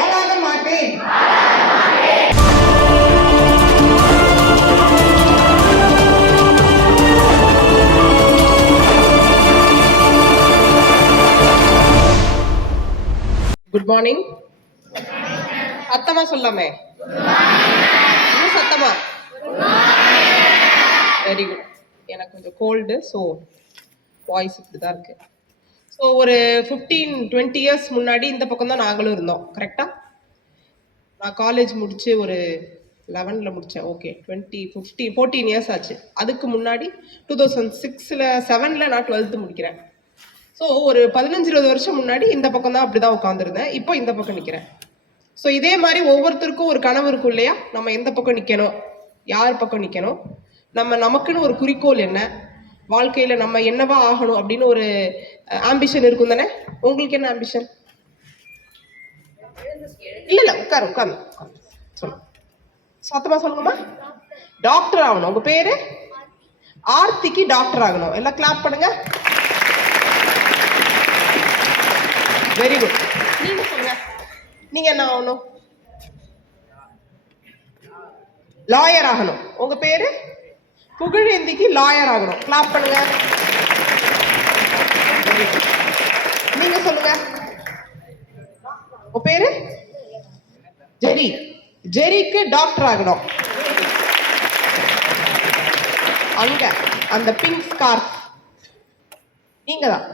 ஆளாக மாட்டேன். Good morning சத்தமா சொல்லாமே. இன்னும் சத்தமா? வெரி குட் எனக்கு கொஞ்சம் கோல்டு ஸோ வாய்ஸ் இப்படி தான் இருக்கு. ஸோ ஒரு ஃபிஃப்டீன் டுவெண்ட்டி இயர்ஸ் முன்னாடி இந்த பக்கம் தான் நாங்களும் இருந்தோம் கரெக்டாக நான் காலேஜ் முடிச்சு ஒரு லெவனில் முடித்தேன் okay twenty fifty fourteen years ஆச்சு. அதுக்கு முன்னாடி டூ தௌசண்ட் சிக்ஸில் செவனில் நான் டுவெல்த்து முடிக்கிறேன். ஸோ ஒரு பதினஞ்சு இருபது வருஷம் முன்னாடி இந்த பக்கம் தான் அப்படி தான் உட்காந்துருந்தேன் இப்போ இந்த பக்கம் நிற்கிறேன் ஸோ இதே மாதிரி ஒவ்வொருத்தருக்கும் ஒரு கனவு இருக்கும் இல்லையா? நம்ம எந்த பக்கம் நிற்கணும் யார் பக்கம் நிற்கணும் நம்ம நமக்குன்னு ஒரு குறிக்கோள் என்ன? வாழ்க்கையில் நம்ம என்னவா ஆகணும் அப்படின்னு ஒரு ஆம்பிஷன் இருக்கும் தானே? உங்களுக்கு என்ன ஆம்பிஷன் இல்ல இல்ல உட்காரு உட்காரு சொல்லு. சத்தமா சொல்லுங்கம்மா டாக்டர் ஆகணும். உங்க பேரு? ஆர்த்திக்கு டாக்டர் ஆகணும். எல்லாம் கிளாப் பண்ணுங்க. வெரி குட் நீங்க சொல்லுங்க. நீங்க என்ன ஆகணும்? லாயர் ஆகணும். உங்க பேரு? புகழேந்திக்கு லாயர் ஆகணும். கிளாப் பண்ணுங்க. நீங்க சொல்லுங்க. உன் பேரு? ஜெரி. ஜெரிக்கு டாக்டர் ஆகணும். அங்க அந்த பிங்க் ஸ்கார்ஃப் நீங்க தான்.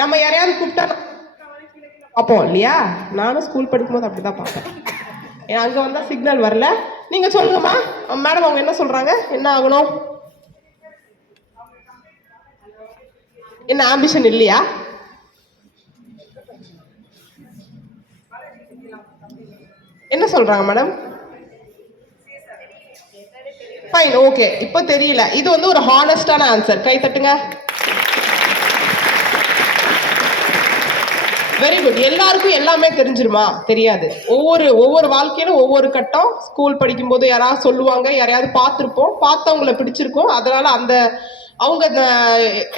நம்ம யாரையாவது கூப்பிட்டா பார்ப்போம் இல்லையா? நானும் ஸ்கூல் படிக்கும்போது அப்படிதான் பார்ப்பேன். அங்கே வந்தால் சிக்னல் வரல? நீங்கள் சொல்லுங்கம்மா. மேடம் அவங்க என்ன சொல்கிறாங்க என்ன ஆகணும்? என்ன ஆம்பிஷன் இல்லையா? என்ன சொல்கிறாங்க மேடம் ஃபைன் ஓகே இப்போ தெரியல. இது வந்து ஒரு ஹானஸ்டான ஆன்சர் கை தட்டுங்க. வெரி குட் எல்லாருக்கும் எல்லாமே தெரிஞ்சிருமா? தெரியாது. ஒவ்வொரு ஒவ்வொரு வாழ்க்கையிலும் ஒவ்வொரு கட்டம். ஸ்கூல் படிக்கும்போது யாராவது சொல்லுவாங்க யாரையாவது பார்த்துருப்போம். பார்த்தவங்கள பிடிச்சிருக்கோம். அதனால அந்த அவங்க அந்த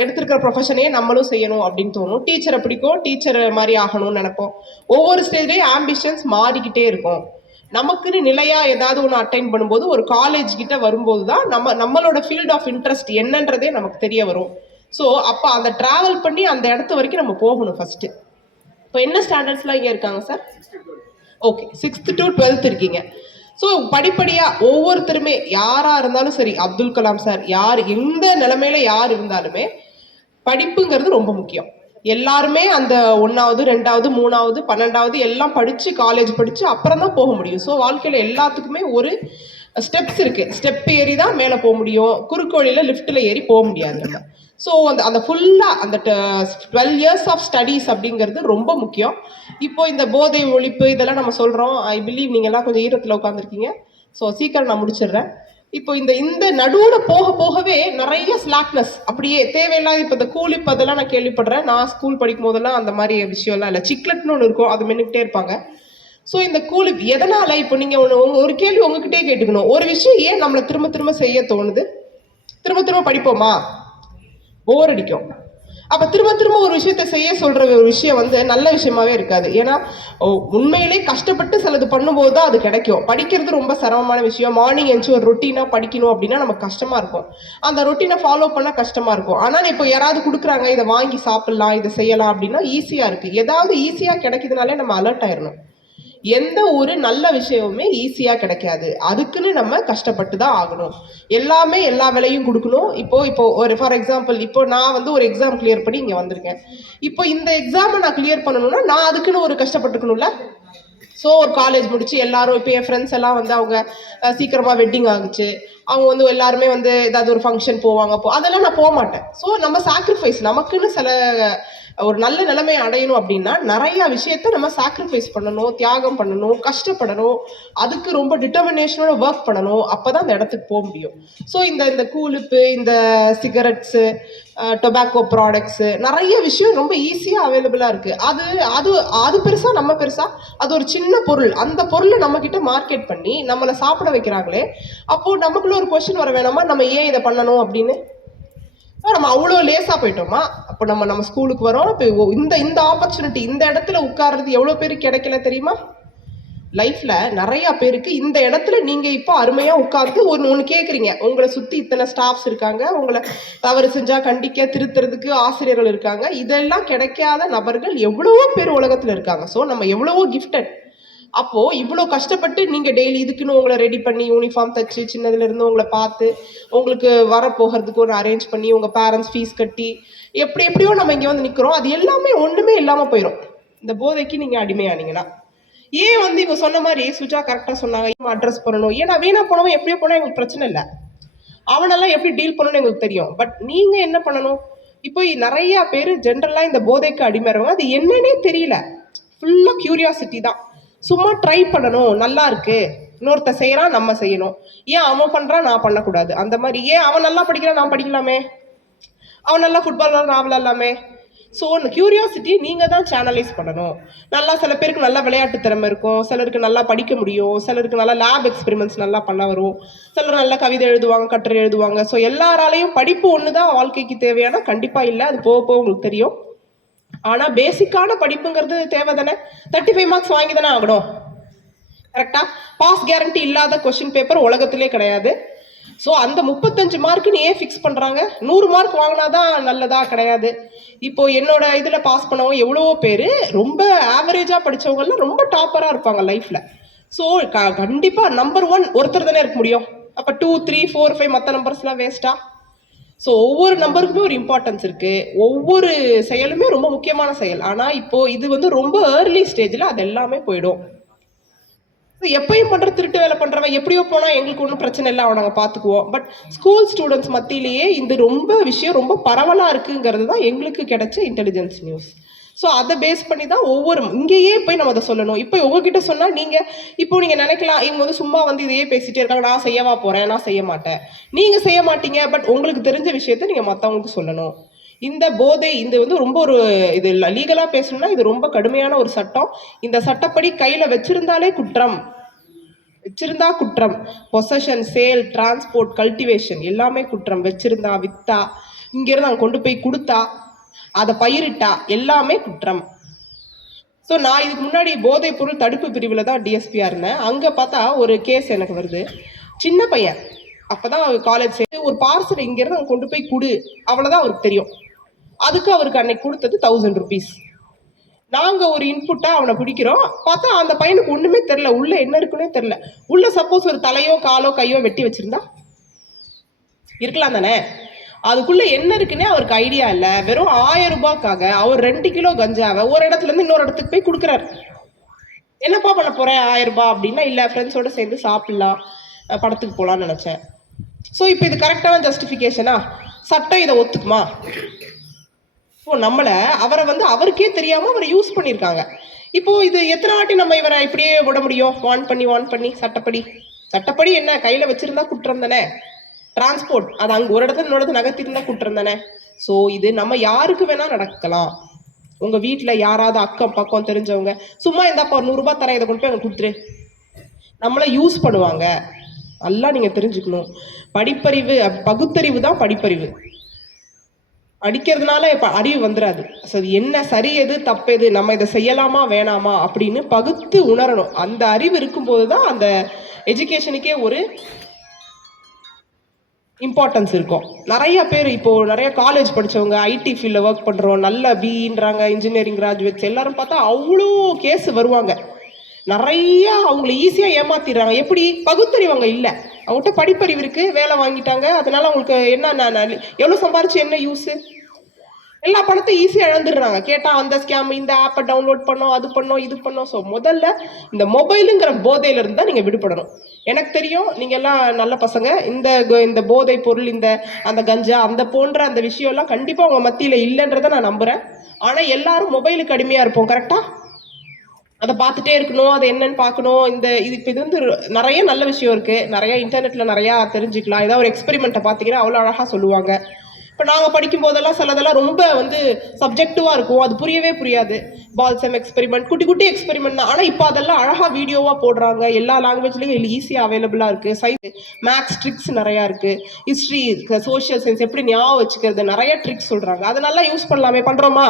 எடுத்திருக்கிற ப்ரொஃபஷனையே நம்மளும் செய்யணும் அப்படின்னு தோணும். டீச்சரை பிடிக்கும். டீச்சர் மாதிரி ஆகணும்னு நினைப்போம். ஒவ்வொரு ஸ்டேஜ்லேயும் ஆம்பிஷன்ஸ் மாறிக்கிட்டே இருக்கும். நமக்குன்னு நிலையா ஏதாவது ஒன்று அட்டைன் பண்ணும்போது ஒரு காலேஜ் கிட்ட வரும்போது தான் நம்ம நம்மளோட ஃபீல்ட் ஆஃப் இன்ட்ரெஸ்ட் என்னன்றதே நமக்கு தெரிய வரும். ஸோ அப்போ அந்த டிராவல் பண்ணி அந்த இடத்து வரைக்கும் நம்ம போகணும் ஃபஸ்ட்டு இப்போ என்ன ஸ்டாண்டர்ட்ஸ்லாம் இங்கே இருக்காங்க sir okay sixth to twelfth இருக்கீங்க. ஸோ படிப்படியாக ஒவ்வொருத்தருமே யாராக இருந்தாலும் சரி அப்துல் கலாம் சார் யார் எந்த நிலைமையில யார் இருந்தாலுமே படிப்புங்கிறது ரொம்ப முக்கியம். எல்லாருமே அந்த ஒன்றாவது ரெண்டாவது மூணாவது பன்னெண்டாவது எல்லாம் படித்து காலேஜ் படித்து அப்புறம் தான் போக முடியும். ஸோ வாழ்க்கையில் எல்லாத்துக்குமே ஒரு ஸ்டெப்ஸ் இருக்குது ஸ்டெப் ஏறி தான் மேலே போக முடியும். குறுக்கு வழியில் லிஃப்ட்டில் ஏறி போக முடியாது நம்ம. ஸோ அந்த அந்த ஃபுல்லாக அந்த டுவெல் இயர்ஸ் ஆஃப் ஸ்டடீஸ் அப்படிங்கிறது ரொம்ப முக்கியம். இப்போ இந்த போதை ஒழிப்பு இதெல்லாம் நம்ம சொல்கிறோம் ஐ பிலீவ் நீங்கள் எல்லாம் கொஞ்சம் ஈரத்தில் உட்காந்துருக்கீங்க ஸோ சீக்கிரம் நான் முடிச்சிடுறேன். இப்போ இந்த இந்த நடுவில் போக போகவே நிறைய ஸ்லாக்னஸ் அப்படியே தேவையில்லாத இப்போ இந்த கூலிப்பு அதெல்லாம் நான் கேள்விப்படுறேன். நான் ஸ்கூல் படிக்கும் போதெல்லாம் அந்த மாதிரி விஷயம்லாம் இல்லை. சிக்லெட்னு ஒன்று இருக்கும். அது மென்னுக்கிட்டே இருப்பாங்க. ஸோ இந்த கூலிப் எதனால இப்போ நீங்கள் ஒன்று ஒரு கேள்வி உங்ககிட்டயே கேட்டுக்கணும். ஒரு விஷயம் ஏன் நம்மளை திரும்ப திரும்ப செய்ய தோணுது? திரும்ப திரும்ப படிப்போமா? போர் அடிக்கும். அப்போ திரும்ப திரும்ப ஒரு விஷயத்த செய்ய சொல்கிற ஒரு விஷயம் வந்து நல்ல விஷயமாவே இருக்காது. ஏன்னா உண்மையிலே கஷ்டப்பட்டு சிலது பண்ணும்போது தான் அது கிடைக்கும். படிக்கிறது ரொம்ப சிரமமான விஷயம். மார்னிங் எழுந்து ஒரு ரொட்டீனாக படிக்கணும் அப்படின்னா நமக்கு கஷ்டமாக இருக்கும். அந்த ரொட்டீனை ஃபாலோ பண்ண கஷ்டமாக இருக்கும். ஆனால் இப்போ யாராவது கொடுக்குறாங்க இதை வாங்கி சாப்பிட்லாம் இதை செய்யலாம் அப்படின்னா ஈஸியாக இருக்குது ஏதாவது ஈஸியாக கிடைக்குதுனாலே நம்ம அலர்ட் ஆயிடணும் எந்த ஒரு நல்ல விஷயமுமே ஈஸியாக கிடைக்காது. அதுக்குன்னு நம்ம கஷ்டப்பட்டு தான் ஆகணும். எல்லாமே எல்லா வேலையும் கொடுக்கணும். இப்போ இப்போ ஒரு ஃபார் எக்ஸாம்பிள் இப்போ நான் வந்து ஒரு எக்ஸாம் கிளியர் பண்ணி இங்கே வந்திருக்கேன். இப்போ இந்த எக்ஸாமை நான் கிளியர் பண்ணணும்னா நான் அதுக்குன்னு ஒரு கஷ்டப்பட்டுக்கணும்ல? ஸோ ஒரு காலேஜ் முடிச்சு எல்லாரும் இப்போ என் ஃப்ரெண்ட்ஸ் எல்லாம் வந்து அவங்க சீக்கிரமாக சீக்கிரமா வெட்டிங் ஆகுச்சு. அவங்க வந்து எல்லாருமே வந்து ஏதாவது ஒரு ஃபங்க்ஷன் போவாங்க. போ அதெல்லாம் நான் போக மாட்டேன். ஸோ நம்ம சாக்ரிஃபைஸ் நமக்குன்னு சில ஒரு நல்ல நிலைமையை அடையணும் அப்படின்னா நிறைய விஷயத்த நம்ம சாக்ரிஃபைஸ் பண்ணணும் தியாகம் பண்ணணும் கஷ்டப்படணும். அதுக்கு ரொம்ப டிட்டர்மினேஷனோட ஒர்க் பண்ணணும். அப்போ தான் அந்த இடத்துக்கு போக முடியும். ஸோ இந்த இந்த கூலிப்பு இந்த சிகரெட்ஸு டொபாக்கோ ப்ராடக்ட்ஸு நிறைய விஷயம் ரொம்ப ஈஸியாக அவைலபிளாக இருக்குது அது அது அது பெருசாக நம்ம பெருசாக அது ஒரு சின்ன பொருள். அந்த பொருளை நம்மக்கிட்ட மார்க்கெட் பண்ணி நம்மளை சாப்பிட வைக்கிறாங்களே அப்போது நமக்குள்ள ஒரு கொஷின் வர வேணாமா? நம்ம ஏன் இதை பண்ணணும் அப்படின்னு? நம்ம அவ்வளோ லேசாக போயிட்டோமா? அப்போ நம்ம நம்ம ஸ்கூலுக்கு வரோம். இப்போ இந்த இந்த ஆப்பர்ச்சுனிட்டி இந்த இடத்துல உட்கார்றது எவ்வளோ பேருக்கு கிடைக்கல தெரியுமா? லைஃப்ல நிறைய பேருக்கு இந்த இடத்துல நீங்கள் இப்போ அருமையாக உட்காந்து ஒன்று ஒன்று கேட்குறீங்க உங்களை சுற்றி இத்தனை ஸ்டாஃப்ஸ் இருக்காங்க. உங்களை தவறு செஞ்சால் கண்டிக்க திருத்துறதுக்கு ஆசிரியர்கள் இருக்காங்க. இதெல்லாம் கிடைக்காத நபர்கள் எவ்வளவோ பேர் உலகத்தில் இருக்காங்க. ஸோ நம்ம எவ்வளவோ கிஃப்டட் அப்போ இவ்வளோ கஷ்டப்பட்டு நீங்க டெய்லி இதுக்குன்னு உங்களை ரெடி பண்ணி யூனிஃபார்ம் தச்சு சின்னதுல இருந்து உங்களை பார்த்து உங்களுக்கு வர போகிறதுக்கு ஒரு அரேஞ்ச் பண்ணி உங்க பேரண்ட்ஸ் ஃபீஸ் கட்டி எப்படி எப்படியோ நம்ம இங்க வந்து நிக்கிறோம். அது எல்லாமே ஒண்ணுமே இல்லாம போயிடும் இந்த போதைக்கு நீங்க அடிமையானீங்கன்னா. ஏன் வந்து இவங்க சொன்ன மாதிரி சுஜா கரெக்டாக சொன்னாங்க அட்ரஸ் பண்ணணும் ஏன்னா வீணா போனவன் எப்படியோ போனால் எங்களுக்கு பிரச்சனை இல்லை. அவனெல்லாம் எப்படி டீல் பண்ணணும்னு எங்களுக்கு தெரியும். பட் நீங்கள் என்ன பண்ணணும்? இப்போ நிறைய பேர் ஜென்ரலாக இந்த போதைக்கு அடிமைறவங்க அது என்னன்னே தெரியல. ஃபுல்லாக க்யூரியாசிட்டி தான். சும்மா ட்ரை பண்ணணும் நல்லா இருக்கு. இன்னொருத்த செய்கிறான் நம்ம செய்யணும். ஏன் அவன் பண்ணுறான் நான் பண்ணக்கூடாது. அந்த மாதிரி ஏன் அவன் நல்லா படிக்கிறான் நான் படிக்கலாமே? அவன் நல்லா ஃபுட்பால் நான் விளாட்லாமே ஸோ அந்த கியூரியாசிட்டி நீங்கள் தான் சேனலைஸ் பண்ணணும். நல்லா சில பேருக்கு நல்லா விளையாட்டு திறமை இருக்கும். சிலருக்கு நல்லா படிக்க முடியும். சிலருக்கு நல்லா லேப் எக்ஸ்பெரிமெண்ட்ஸ் நல்லா பண்ண வரும். சிலர் நல்லா கவிதை எழுதுவாங்க கட்டுரை எழுதுவாங்க. ஸோ எல்லாராலையும் படிப்பு ஒன்று தான் வாழ்க்கைக்கு தேவையான கண்டிப்பாக இல்லை. அது போக போக உங்களுக்கு தெரியும். ஆனால் பேசிக்கான படிப்புங்கிறது தேவை தானே தேர்ட்டி ஃபைவ் மார்க்ஸ் வாங்கி தானே ஆகணும். கரெக்டாக பாஸ் கேரண்டி இல்லாத கொஷின் பேப்பர் உலகத்திலே கிடையாது. ஸோ அந்த முப்பத்தஞ்சு மார்க்குன்னு ஏன் ஃபிக்ஸ் பண்ணுறாங்க நூறு மார்க் வாங்கினா தான் நல்லதா? கிடையாது. இப்போது என்னோட இதில் பாஸ் பண்ணவங்க எவ்வளவோ பேர் ரொம்ப ஆவரேஜாக படித்தவங்கலாம் ரொம்ப டாப்பராக இருப்பாங்க லைஃப்பில் ஸோ க கண்டிப்பாக நம்பர் ஒன் ஒருத்தர் தானே இருக்க முடியும். அப்போ டூ த்ரீ ஃபோர் ஃபைவ் மற்ற நம்பர்ஸ்லாம் வேஸ்ட்டாக ஸோ ஒவ்வொரு நம்பருக்குமே ஒரு இம்பார்ட்டன்ஸ் இருக்கு. ஒவ்வொரு செயலுமே ரொம்ப முக்கியமான செயல். ஆனால் இப்போ இது வந்து ரொம்ப ஏர்லி ஸ்டேஜில் அது எல்லாமே போயிடும். So, எப்பயும் பண்ற திருட்டு வேலை பண்றவன் எப்படியோ போனா எங்களுக்கு ஒன்றும் பிரச்சனை இல்லை அவன் நாங்கள் பார்த்துக்குவோம் பட் ஸ்கூல் ஸ்டூடெண்ட்ஸ் மத்தியிலேயே இந்த ரொம்ப விஷயம் ரொம்ப பரவலாக இருக்குங்கிறது தான் எங்களுக்கு கிடைச்ச இன்டெலிஜென்ஸ் நியூஸ் ஸோ அதை பேஸ் பண்ணி தான் ஒவ்வொரு இங்கேயே போய் நம்ம அதை சொல்லணும். இப்போ உங்ககிட்ட சொன்னால் நீங்கள் இப்போ நீங்கள் நினைக்கலாம் இவங்க வந்து சும்மா வந்து இதையே பேசிட்டே இருக்காங்க. நான் செய்யவா போகிறேன் நான் செய்ய மாட்டேன். நீங்கள் செய்ய மாட்டீங்க பட் உங்களுக்கு தெரிஞ்ச விஷயத்த நீங்கள் மற்றவங்களுக்கு சொல்லணும். இந்த போதை இந்த வந்து ரொம்ப ஒரு இது லீகலாக பேசணும்னா இது ரொம்ப கடுமையான ஒரு சட்டம். இந்த சட்டப்படி கையில் வச்சிருந்தாலே குற்றம். வச்சிருந்தா குற்றம். பொசஷன் சேல் டிரான்ஸ்போர்ட் கல்டிவேஷன் எல்லாமே குற்றம். வச்சிருந்தா வித்தா இங்கேருந்து அங்கே கொண்டு போய் கொடுத்தா அதை பயிரிட்டா எல்லாமே குற்றம். ஸோ நான் இதுக்கு முன்னாடி போதைப் பொருள் தடுப்பு பிரிவில் தான் டிஎஸ்பியாக இருந்தேன். அங்கே பார்த்தா ஒரு கேஸ் எனக்கு வருது. சின்ன பையன். அப்போ தான் காலேஜ் சேர்ந்து ஒரு பார்சல் இங்கேருந்து அங்கே கொண்டு போய் கொடு. அவ்வளோதான் அவருக்கு தெரியும். அதுக்கு அவருக்கு அன்னைக்கு கொடுத்தது தௌசண்ட் ருபீஸ் நாங்கள் ஒரு இன்புட்டாக அவனை பிடிக்கிறோம். பார்த்தா அந்த பையனுக்கு ஒன்றுமே தெரில உள்ளே என்ன இருக்குன்னே தெரில உள்ளே சப்போஸ் ஒரு தலையோ காலோ கையோ வெட்டி வச்சிருந்தா? இருக்கலாம் தானே? அதுக்குள்ள என்ன இருக்குன்னே அவருக்கு ஐடியா இல்லை. வெறும் ஆயிரம் ரூபாய்க்காக அவர் ரெண்டு கிலோ கஞ்சாவை ஒரு இடத்துல இருந்து இன்னொரு இடத்துக்கு போய் கொடுக்குறாரு. என்னப்பா பண்ண போறேன் ஆயிரம் ரூபாய் அப்படின்னா இல்லை ஃப்ரெண்ட்ஸோட சேர்ந்து சாப்பிடலாம். படத்துக்கு போகலான்னு நினச்சேன். ஸோ இப்போ இது கரெக்டான ஜஸ்டிஃபிகேஷனா சட்டம் இதை ஒத்துக்குமா? இப்போ நம்மளை அவரை வந்து அவருக்கே தெரியாம அவரை யூஸ் பண்ணியிருக்காங்க. இப்போ இது எத்தனை வாட்டி நம்ம இவரை இப்படியே விட முடியும்? வான் பண்ணி வான் பண்ணி சட்டப்படி. சட்டப்படி என்ன? கையில வச்சிருந்தா குற்றம் தானே? டிரான்ஸ்போர்ட் அது அங்க ஒரு இடத்துல இன்னொரு இடத்துல நகர்த்திருந்தா குற்றம் தானே ஸோ இது நம்ம யாருக்கு வேணா நடக்கலாம். உங்க வீட்டில் யாராவது அக்கம் பக்கம் தெரிஞ்சவங்க சும்மா இந்தாப்பா ஒரு நூறுரூபா தரேன் இதை கொண்டு போய் எனக்கு கொடுத்துரு. நம்மளை யூஸ் பண்ணுவாங்க. நல்லா நீங்க தெரிஞ்சுக்கணும். படிப்பறிவு பகுத்தறிவு தான் படிப்பறிவு. அடிக்கிறதுனால இப்போ அறிவு வந்துடாது ஸோ அது என்ன சரி எது தப்பு எது நம்ம இதை செய்யலாமா வேணாமா அப்படின்னு பகுத்து உணரணும். அந்த அறிவு இருக்கும்போது தான் அந்த எஜுகேஷனுக்கே ஒரு இம்பார்ட்டன்ஸ் இருக்கும். நிறைய பேர் இப்போ நிறைய காலேஜ் படிச்சவங்க ஐடி ஃபீல்டில் ஒர்க் பண்ணுறோம் நல்ல பிஇன்றாங்க இன்ஜினியரிங் கிராஜுவேட்ஸ் எல்லாரும் பார்த்தா அவ்வளோ கேஸ் வருவாங்க. நிறைய அவங்கள ஈஸியாக ஏமாத்திடுறாங்க. எப்படி? பகுத்தறிவங்க இல்லை. அவங்ககிட்ட படிப்பறிவு இருக்குது வேலை வாங்கிட்டாங்க. அதனால அவங்களுக்கு என்ன நான் எவ்வளோ சம்பாரிச்சு என்ன யூஸு எல்லா பணத்தையும் ஈஸியாக இழந்துடுறாங்க. கேட்டால் அந்த ஸ்கேம் இந்த ஆப்பை டவுன்லோட் பண்ணோம் அது பண்ணோம் இது பண்ணோம். ஸோ முதல்ல இந்த மொபைலுங்கிற போதையிலிருந்து தான் நீங்கள் விடுபடணும். எனக்கு தெரியும் நீங்கள் எல்லாம் நல்ல பசங்க. இந்த இந்த போதை பொருள் இந்த அந்த கஞ்சா அந்த போன்ற அந்த விஷயம்லாம் கண்டிப்பாக உங்கள் மத்தியில் இல்லைன்றதை நான் நம்புகிறேன் ஆனால் எல்லாரும் மொபைலுக்கு அடிமையாக இருப்போம் கரெக்டாக அதை பார்த்துட்டே இருக்கணும் அது என்னன்னு பார்க்கணும். இந்த இது இப்போ இது வந்து நிறைய நல்ல விஷயம் இருக்குது நிறைய இன்டர்நெட்டில் நிறையா தெரிஞ்சுக்கலாம். ஏதாவது ஒரு எக்ஸ்பெரிமெண்ட்டை பார்த்தீங்கன்னா அவ்வளோ அழகாக சொல்லுவாங்க. இப்போ நாங்கள் படிக்கும் போதெல்லாம் சிலதெல்லாம் ரொம்ப வந்து சப்ஜெக்டிவாக இருக்கும். அது புரியவே புரியாது. பால்சம் எக்ஸ்பெரிமெண்ட் குட்டி குட்டி எக்ஸ்பெரிமெண்ட் தான். ஆனால் இப்போ அதெல்லாம் அழகாக வீடியோவாக போடுறாங்க. எல்லா லாங்குவேஜ்லேயும் ஈஸியாக அவைலபிளாக இருக்குது சயின்ஸ் மேக்ஸ் ட்ரிக்ஸ் நிறையா இருக்குது ஹிஸ்ட்ரி சோஷியல் சயின்ஸ் எப்படி ஞாபகம் வச்சுக்கிறது? நிறைய ட்ரிக்ஸ் சொல்கிறாங்க அதை நல்லா யூஸ் பண்ணலாமே. பண்ணுறோமா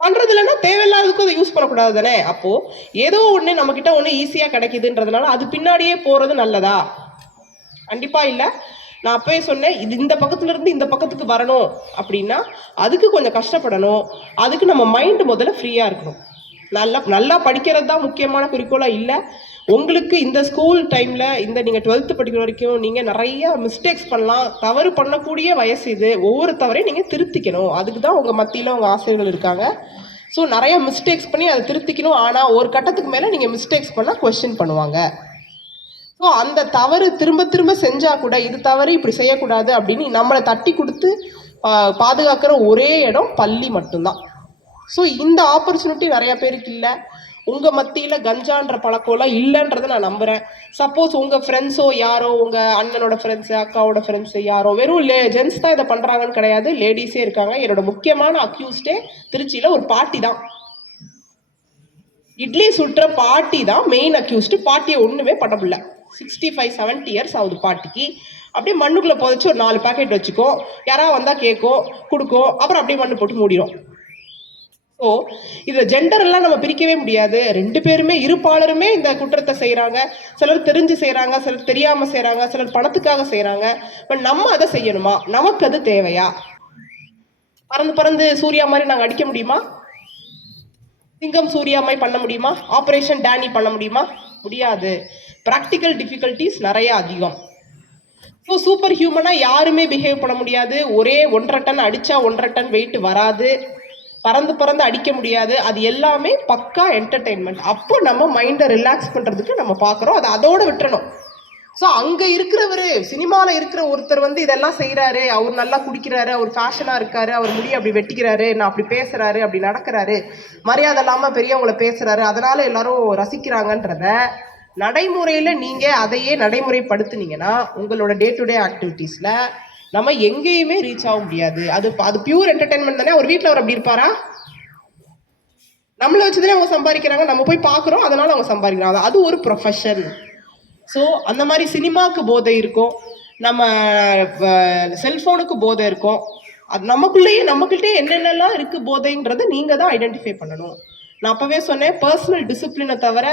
பண்றது இல்லைன்னா தேவையில்லாததுக்கும் அதை யூஸ் பண்ணக்கூடாது தானே? அப்போ ஏதோ ஒன்று நம்மக்கிட்ட ஒன்று ஈஸியாக கிடைக்குதுன்றதுனால அது பின்னாடியே போறது நல்லதா? கண்டிப்பா இல்லை. நான் அப்பவே சொன்னேன் இது இந்த பக்கத்துல இருந்து இந்த பக்கத்துக்கு வரணும் அப்படின்னா அதுக்கு கொஞ்சம் கஷ்டப்படணும். அதுக்கு நம்ம மைண்ட் முதல்ல ஃப்ரீயா இருக்கணும். நல்லா நல்லா படிக்கிறது தான் முக்கியமான குறிக்கோளாக இல்லை. உங்களுக்கு இந்த ஸ்கூல் டைமில் இந்த நீங்கள் டுவெல்த்து படிக்கிற வரைக்கும் நீங்கள் நிறைய மிஸ்டேக்ஸ் பண்ணலாம். தவறு பண்ணக்கூடிய வயசு இது. ஒவ்வொரு தவறையும் நீங்கள் திருத்திக்கணும். அதுக்கு தான் உங்கள் மத்தியில் உங்கள் ஆசிரியர்கள் இருக்காங்க. ஸோ நிறைய மிஸ்டேக்ஸ் பண்ணி அதை திருத்திக்கணும். ஆனால் ஒரு கட்டத்துக்கு மேலே நீங்கள் மிஸ்டேக்ஸ் பண்ணால் கொஸ்டின் பண்ணுவாங்க. ஸோ அந்த தவறு திரும்ப திரும்ப செஞ்சால் கூட இது தவறு இப்படி செய்யக்கூடாது அப்படின்னு நம்மளை தட்டி கொடுத்து பாதுகாக்கிற ஒரே இடம் பள்ளி மட்டும்தான். ஸோ இந்த ஆப்பர்ச்சுனிட்டி நிறைய பேருக்கு இல்லை. உங்கள் மத்தியில் கஞ்சான்ற பழக்கம்லாம் இல்லைன்றதை நான் நம்புகிறேன் சப்போஸ் உங்கள் ஃப்ரெண்ட்ஸோ யாரோ உங்கள் அண்ணனோட ஃப்ரெண்ட்ஸு அக்காவோட ஃப்ரெண்ட்ஸு யாரோ வெறும் லே ஜென்ஸ் தான் இதை பண்ணுறாங்கன்னு கிடையாது. லேடிஸே இருக்காங்க. என்னோட முக்கியமான அக்யூஸ்டே திருச்சியில் ஒரு பாட்டி தான். இட்லி சுட்டுற பாட்டி தான் மெயின் அக்யூஸ்டு பாட்டியை ஒன்றுமே பண்ண முடியல. சிக்ஸ்டி ஃபைவ் செவன்ட்டி இயர்ஸ் ஆகுது பாட்டிக்கு. அப்படியே மண்ணுக்குள்ளே புதைச்சி ஒரு நாலு பேக்கெட் வச்சுக்கோ. யாராவது வந்தால் கேட்கும் கொடுக்கும் அப்புறம் அப்படியே மண்ணு போட்டு மூடிடும் ஸோ இதில் ஜெண்டர் எல்லாம் நம்ம பிரிக்கவே முடியாது. ரெண்டு பேருமே இருப்பாளருமே இந்த குற்றத்தை செய்கிறாங்க சிலர் தெரிஞ்சு செய்கிறாங்க சிலர் தெரியாமல் செய்கிறாங்க சிலர் பணத்துக்காக செய்கிறாங்க பட் நம்ம அதை செய்யணுமா? நமக்கு அது தேவையா? பறந்து பறந்து சூர்யா மாதிரி நாங்கள் அடிக்க முடியுமா? சிங்கம் சூர்யா மாதிரி பண்ண முடியுமா? ஆப்ரேஷன் டேனி பண்ண முடியுமா? முடியாது. ப்ராக்டிக்கல் டிஃபிகல்ட்டிஸ் நிறைய அதிகம். ஸோ சூப்பர் ஹியூமனாக யாருமே பிஹேவ் பண்ண முடியாது. ஒரே ஒன்றரை டன் அடித்தா ஒன்றரை டன் வெயிட் வராது. பறந்து பறந்து அடிக்க முடியாது. அது எல்லாமே பக்கா என்டர்டெயின்மெண்ட் அப்போ நம்ம மைண்டை ரிலாக்ஸ் பண்ணுறதுக்கு நம்ம பார்க்குறோம். அதை அதோடு விட்டுறணும். ஸோ அங்கே இருக்கிறவர் சினிமாவில் இருக்கிற ஒருத்தர் வந்து இதெல்லாம் செய்கிறாரு அவர் நல்லா குடிக்கிறாரு. அவர் ஃபேஷனாக இருக்காரு. அவர் முடி அப்படி வெட்டிக்கிறாரு. நான் அப்படி பேசுகிறாரு அப்படி நடக்கிறாரு. மரியாதை இல்லாமல் பெரியவங்களை பேசுகிறாரு அதனால் எல்லாரும் ரசிக்கிறாங்கன்றத நடைமுறையில் நீங்கள் அதையே நடைமுறைப்படுத்துனீங்கன்னா உங்களோட டே டு டே ஆக்டிவிட்டீஸில் நம்ம எங்கேயுமே ரீச் ஆக முடியாது. அது அது பியூர் என்டர்டைன்மெண்ட் தானே? அவர் வீட்டில் அவர் அப்படி இருப்பாரா? நம்மளை வச்சு தானே அவங்க சம்பாதிக்கிறாங்க. நம்ம போய் பார்க்குறோம் அதனால் அவங்க சம்பாதிக்கிறாங்க. அது ஒரு ப்ரொஃபஷன் ஸோ அந்த மாதிரி சினிமாவுக்கு போதை இருக்கும். நம்ம செல்ஃபோனுக்கு போதை இருக்கும். அது நமக்குள்ளேயே நம்மக்கிட்டே என்னென்னலாம் இருக்குது போதைன்றதை நீங்கள் தான் ஐடென்டிஃபை பண்ணணும். நான் அப்போவே சொன்னேன் பர்சனல் டிசிப்ளினை தவிர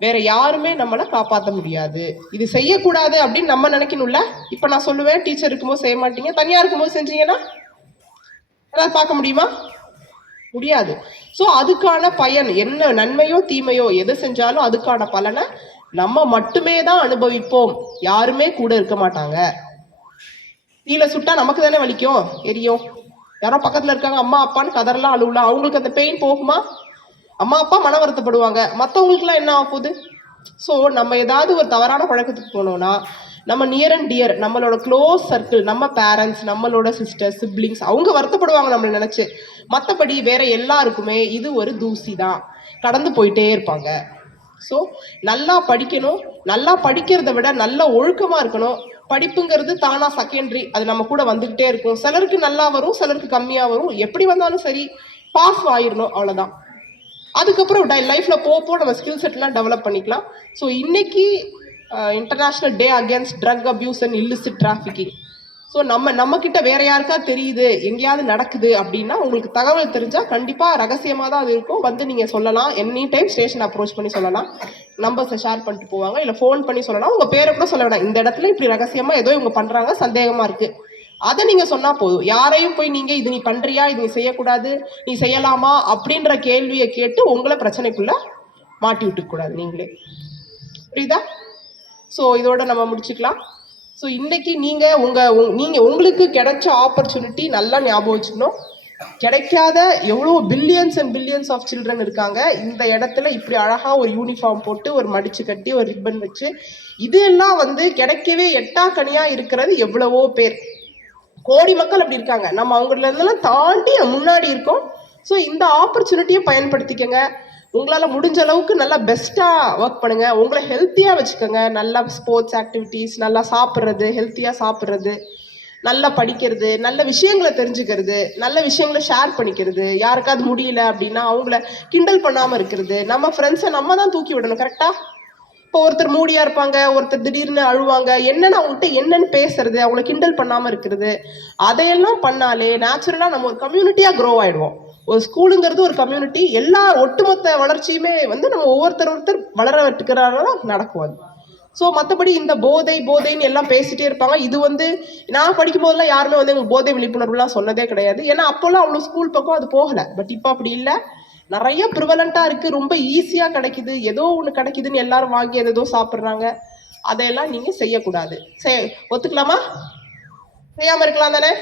வேற யாருமே நம்மளை காப்பாற்ற முடியாது. இது செய்யக்கூடாது அப்படின்னு நம்ம நினைக்கணும்ல? இப்போ நான் சொல்லுவேன் டீச்சர் இருக்கும்போது செய்ய மாட்டீங்க தனியாக இருக்கும்போது செஞ்சீங்கன்னா ஏதாவது பார்க்க முடியுமா? முடியாது. ஸோ அதுக்கான பயன் என்ன நன்மையோ தீமையோ எது செஞ்சாலும் அதுக்கான பலனை நம்ம மட்டுமே தான் அனுபவிப்போம். யாருமே கூட இருக்க மாட்டாங்க. தீல சுட்டா நமக்கு தானே வலிக்கும்? எரியும். யாரோ பக்கத்துல இருக்காங்க அம்மா அப்பான்னு கதறலாம் அழுவலாம் அவங்களுக்கு அந்த பெயின் போகுமா? அம்மா அப்பா மன வருத்தப்படுவாங்க. மற்றவங்களுக்குலாம் என்ன ஆக போகுது ஸோ நம்ம ஏதாவது ஒரு தவறான பழக்கத்துக்கு போனோம்னா நம்ம நியர் அண்ட் டியர் நம்மளோட க்ளோஸ் சர்க்கிள் நம்ம பேரண்ட்ஸ் நம்மளோட சிஸ்டர் சிப்ளிங்ஸ் அவங்க வருத்தப்படுவாங்க நம்மளை நினச்சி. மற்றபடி வேற எல்லாருக்குமே இது ஒரு தூசி தான். கடந்து போயிட்டே இருப்பாங்க. ஸோ நல்லா படிக்கணும். நல்லா படிக்கிறத விட நல்ல ஒழுக்கமாக இருக்கணும். படிப்புங்கிறது தானா செகண்டரி அது நம்ம கூட வந்துக்கிட்டே இருக்கும். சிலருக்கு நல்லா வரும் சிலருக்கு கம்மியாக வரும். எப்படி வந்தாலும் சரி பாஸ் ஆயிடணும் அவ்வளோதான் அதுக்கப்புறம் டை லைஃப்பில் போக போக நம்ம ஸ்கில் செட்லாம் டெவலப் பண்ணிக்கலாம். ஸோ இன்னைக்கு international day against drug abuse and illicit trafficking so நம்ம நம்மக்கிட்ட வேற யாருக்கா தெரியுது? எங்கேயாவது நடக்குது அப்படின்னா உங்களுக்கு தகவல் தெரிஞ்சால் கண்டிப்பாக ரகசியமாக தான் அது இருக்கும். வந்து நீங்கள் சொல்லலாம். எனி டைம் ஸ்டேஷன் அப்ரோச் பண்ணி சொல்லலாம். நம்பர்ஸை ஷேர் பண்ணிட்டு போவாங்க. இல்லை ஃபோன் பண்ணி சொல்லலாம். உங்கள் பேரை கூட சொல்ல வேணாம். இந்த இடத்துல இப்படி ரகசியமாக ஏதோ இவங்க பண்ணுறாங்க சந்தேகமாக இருக்குது அதை நீங்கள் சொன்னால் போதும். யாரையும் போய் நீங்கள் இது நீ பண்ணுறியா இது நீ செய்யக்கூடாது நீ செய்யலாமா அப்படின்ற கேள்வியை கேட்டு உங்களை பிரச்சனைக்குள்ளே மாட்டி விட்டுக்கூடாது நீங்களே. புரியுதா? ஸோ இதோட நம்ம முடிச்சுக்கலாம். ஸோ இன்னைக்கு நீங்கள் உங்கள் நீங்கள் உங்களுக்கு கிடைச்ச ஆப்பர்ச்சுனிட்டி நல்லா ஞாபகம் வச்சுக்கணும். கிடைக்காத எவ்வளோ billions and billions of children இருக்காங்க. இந்த இடத்துல இப்படி அழகாக ஒரு யூனிஃபார்ம் போட்டு ஒரு மடிச்சு கட்டி ஒரு ரிப்பன் வச்சு இதெல்லாம் வந்து கிடைக்கவே எட்டா கனியாக இருக்கிறது எவ்வளவோ பேர். கோடி மக்கள் அப்படி இருக்காங்க. நம்ம அவங்கள இருந்தெல்லாம் தாண்டி முன்னாடி இருக்கோம். ஸோ இந்த ஆப்பர்ச்சுனிட்டியை பயன்படுத்திக்கங்க. உங்களால் முடிஞ்ச அளவுக்கு நல்லா பெஸ்ட்டாக ஒர்க் பண்ணுங்கள் உங்களை ஹெல்த்தியாக வச்சுக்கோங்க. நல்லா ஸ்போர்ட்ஸ் ஆக்டிவிட்டீஸ் நல்லா சாப்பிட்றது ஹெல்த்தியாக சாப்பிட்றது நல்லா படிக்கிறது நல்ல விஷயங்களை தெரிஞ்சுக்கிறது நல்ல விஷயங்களை ஷேர் பண்ணிக்கிறது. யாருக்காவது முடியல அப்படின்னா அவங்கள கிண்டல் பண்ணாமல் இருக்கிறது. நம்ம ஃப்ரெண்ட்ஸை நம்ம தான் தூக்கி விடணும் கரெக்டாக இப்போ ஒருத்தர் மூடியா இருப்பாங்க ஒருத்தர் திடீர்னு அழுவாங்க என்னன்னு அவங்ககிட்ட என்னன்னு பேசுறது அவங்கள கிண்டல் பண்ணாம இருக்கிறது அதையெல்லாம் பண்ணாலே நேச்சுரலா நம்ம ஒரு கம்யூனிட்டியா க்ரோ ஆயிடுவோம். ஒரு ஸ்கூலுங்கிறது ஒரு கம்யூனிட்டி எல்லா ஒட்டுமொத்த வளர்ச்சியுமே வந்து நம்ம ஒவ்வொருத்தர் ஒருத்தர் வளர வைக்கிறனால நடக்கும் அது. ஸோ மற்றபடி இந்த போதை போதைன்னு எல்லாம் பேசிட்டே இருப்பாங்க. இது வந்து நான் படிக்கும் போதெல்லாம் யாருமே வந்து எங்களுக்கு போதை விழிப்புணர்வுலாம் சொன்னதே கிடையாது. ஏன்னா அப்போல்லாம் அவ்வளோ ஸ்கூல் பக்கம் அது போகலை. பட் இப்போ அப்படி இல்லை. நிறைய ப்ரிவலண்ட்டாக இருக்குது ரொம்ப ஈஸியாக கிடைக்குது. ஏதோ ஒன்று கிடைக்குதுன்னு எல்லாரும் வாங்கி அது ஏதோ சாப்பிட்றாங்க. அதையெல்லாம் நீங்கள் செய்யக்கூடாது. செய் ஒத்துக்கலாமா? செய்யாமல் இருக்கலாம் தானே?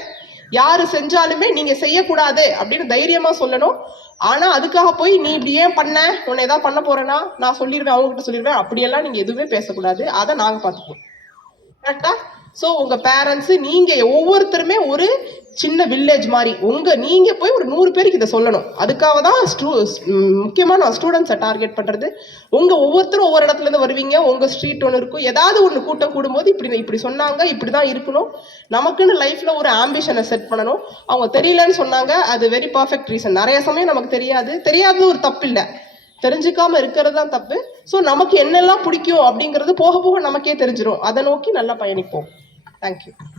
யார் செஞ்சாலுமே நீங்கள் செய்யக்கூடாது அப்படின்னு தைரியமாக சொல்லணும். ஆனால் அதுக்காக போய் நீ இப்படி ஏன் பண்ண? உன்னை ஏதாவது பண்ண போறேன்னா நான் சொல்லிடுவேன் அவங்ககிட்ட சொல்லிடுவேன் அப்படியெல்லாம் நீங்கள் எதுவுமே பேசக்கூடாது. அதை நாங்கள் பார்த்துப்போம். கரெக்டா ஸோ உங்கள் பேரண்ட்ஸு நீங்கள் ஒவ்வொருத்தருமே ஒரு சின்ன வில்லேஜ் மாதிரி. உங்கள் நீங்கள் போய் ஒரு நூறு பேருக்கு இதை சொல்லணும். அதுக்காக தான் ஸ்டூ முக்கியமாக நான் ஸ்டூடெண்ட்ஸை டார்கெட் பண்ணுறது உங்கள் ஒவ்வொருத்தரும் ஒவ்வொரு இடத்துலேருந்து வருவீங்க. உங்கள் ஸ்ட்ரீட் ஒன்று இருக்கும். ஏதாவது ஒன்று கூட்டம் கூடும்போது இப்படி இப்படி சொன்னாங்க இப்படி தான் இருக்கணும். நமக்குன்னு லைஃப்பில் ஒரு ஆம்பிஷனை செட் பண்ணணும். அவங்க தெரியலன்னு சொன்னாங்க. அது வெரி பர்ஃபெக்ட் ரீசன் நிறைய சமயம் நமக்கு தெரியாது. தெரியாதது ஒரு தப்பு இல்லை. தெரிஞ்சுக்காமல் இருக்கிறது தான் தப்பு. ஸோ நமக்கு என்னெல்லாம் பிடிக்கும் அப்படிங்கிறது போக போக நமக்கே தெரிஞ்சிடும் அதை நோக்கி நல்லா பயணிப்போம். தேங்க்யூ தீய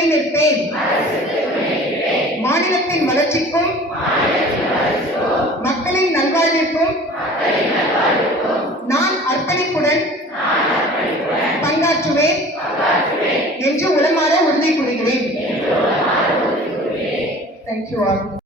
துணை நிற்பேன் மாநிலத்தின் வளர்ச்சிக்கும் மக்களின் நல்வாழ்விற்கும் நான் அர்ப்பணிப்புடன் பங்காற்றுவேன் என்று உளமாற உறுதி கூறுகிறேன் தேங்க்யூ ஆல்